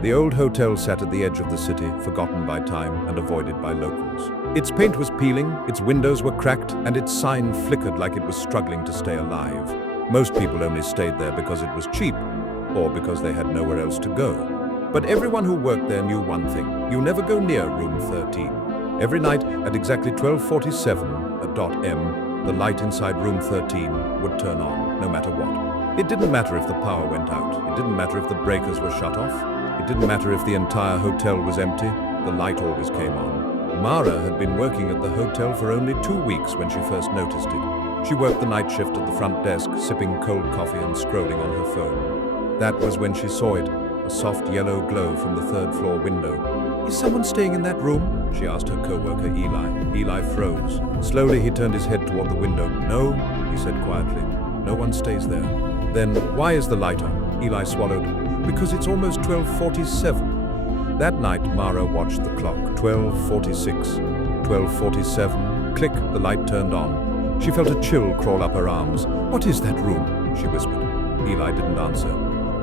The old hotel sat at the edge of the city, forgotten by time and avoided by locals. Its paint was peeling, its windows were cracked, and its sign flickered like it was struggling to stay alive. Most people only stayed there because it was cheap, or because they had nowhere else to go. But everyone who worked there knew one thing: you never go near room 13. Every night at exactly 12:47 m, the light inside room 13 would turn on, no matter what. It didn't matter if the power went out. It didn't matter if the breakers were shut off. It didn't matter if the entire hotel was empty. The light always came on. Mara had been working at the hotel for only 2 weeks when she first noticed it. She worked the night shift at the front desk, sipping cold coffee and scrolling on her phone. That was when she saw it, a soft yellow glow from the third-floor window. "Is someone staying in that room?" she asked her co-worker Eli. Eli froze. Slowly he turned his head toward the window. "No," he said quietly. "No one stays there." "Then why is the light on?" Eli swallowed. "Because it's almost 12:47. That night, Mara watched the clock. 12:46, 12:47. Click, the light turned on. She felt a chill crawl up her arms. "What is that room?" she whispered. Eli didn't answer.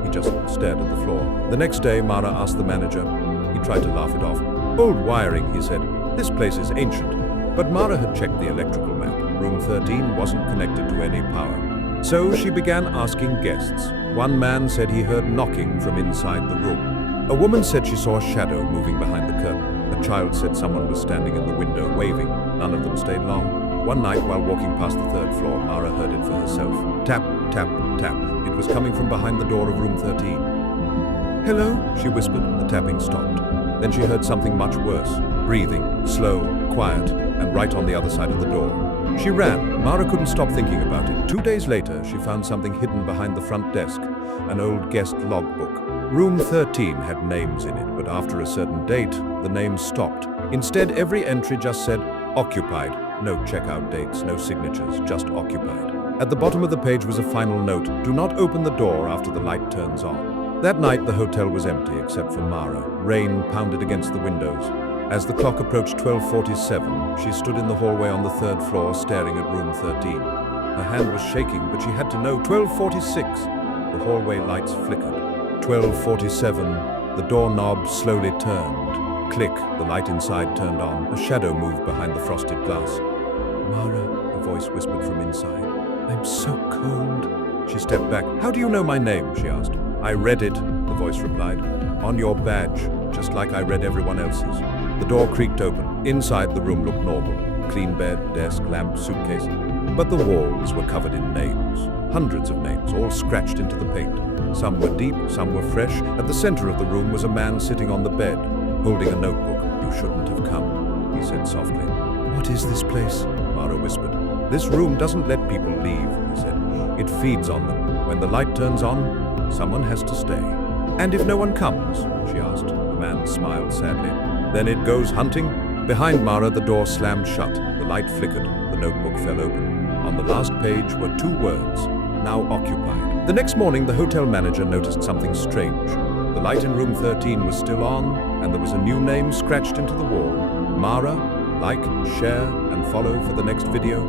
He just stared at the floor. The next day, Mara asked the manager. He tried to laugh it off. "Old wiring," he said. "This place is ancient." But Mara had checked the electrical map. Room 13 wasn't connected to any power. So she began asking guests. One man said he heard knocking from inside the room. A woman said she saw a shadow moving behind the curtain. A child said someone was standing in the window waving. None of them stayed long. One night, while walking past the third floor, Mara heard it for herself. Tap, tap, tap. It was coming from behind the door of room 13. "Hello?" she whispered. The tapping stopped. Then she heard something much worse. Breathing, slow, quiet, and right on the other side of the door. She ran. Mara couldn't stop thinking about it. 2 days later, she found something hidden behind the front desk, an old guest logbook. Room 13 had names in it, but after a certain date, the names stopped. Instead, every entry just said, "Occupied." No checkout dates, no signatures, just occupied. At the bottom of the page was a final note: "Do not open the door after the light turns on." That night, the hotel was empty except for Mara. Rain pounded against the windows. As the clock approached 12:47, she stood in the hallway on the third floor staring at room 13. Her hand was shaking, but she had to know. 12:46. The hallway lights flickered. 12:47. The doorknob slowly turned. Click, the light inside turned on. A shadow moved behind the frosted glass. "Mara," a voice whispered from inside. "I'm so cold." She stepped back. "How do you know my name?" she asked. "I read it," the voice replied. "On your badge, just like I read everyone else's." The door creaked open. Inside, the room looked normal. Clean bed, desk, lamp, suitcase. But the walls were covered in names. Hundreds of names, all scratched into the paint. Some were deep, some were fresh. At the center of the room was a man sitting on the bed, holding a notebook. "You shouldn't have come," he said softly. "What is this place?" Mara whispered. "This room doesn't let people leave," he said. "It feeds on them. When the light turns on, someone has to stay." "And if no one comes?" she asked. The man smiled sadly. "Then it goes hunting." Behind Mara, the door slammed shut. The light flickered. The notebook fell open. On the last page were 2 words: "Now occupied." The next morning, the hotel manager noticed something strange. The light in room 13 was still on, and there was a new name scratched into the wall. Mara. Like, share, and follow for the next video.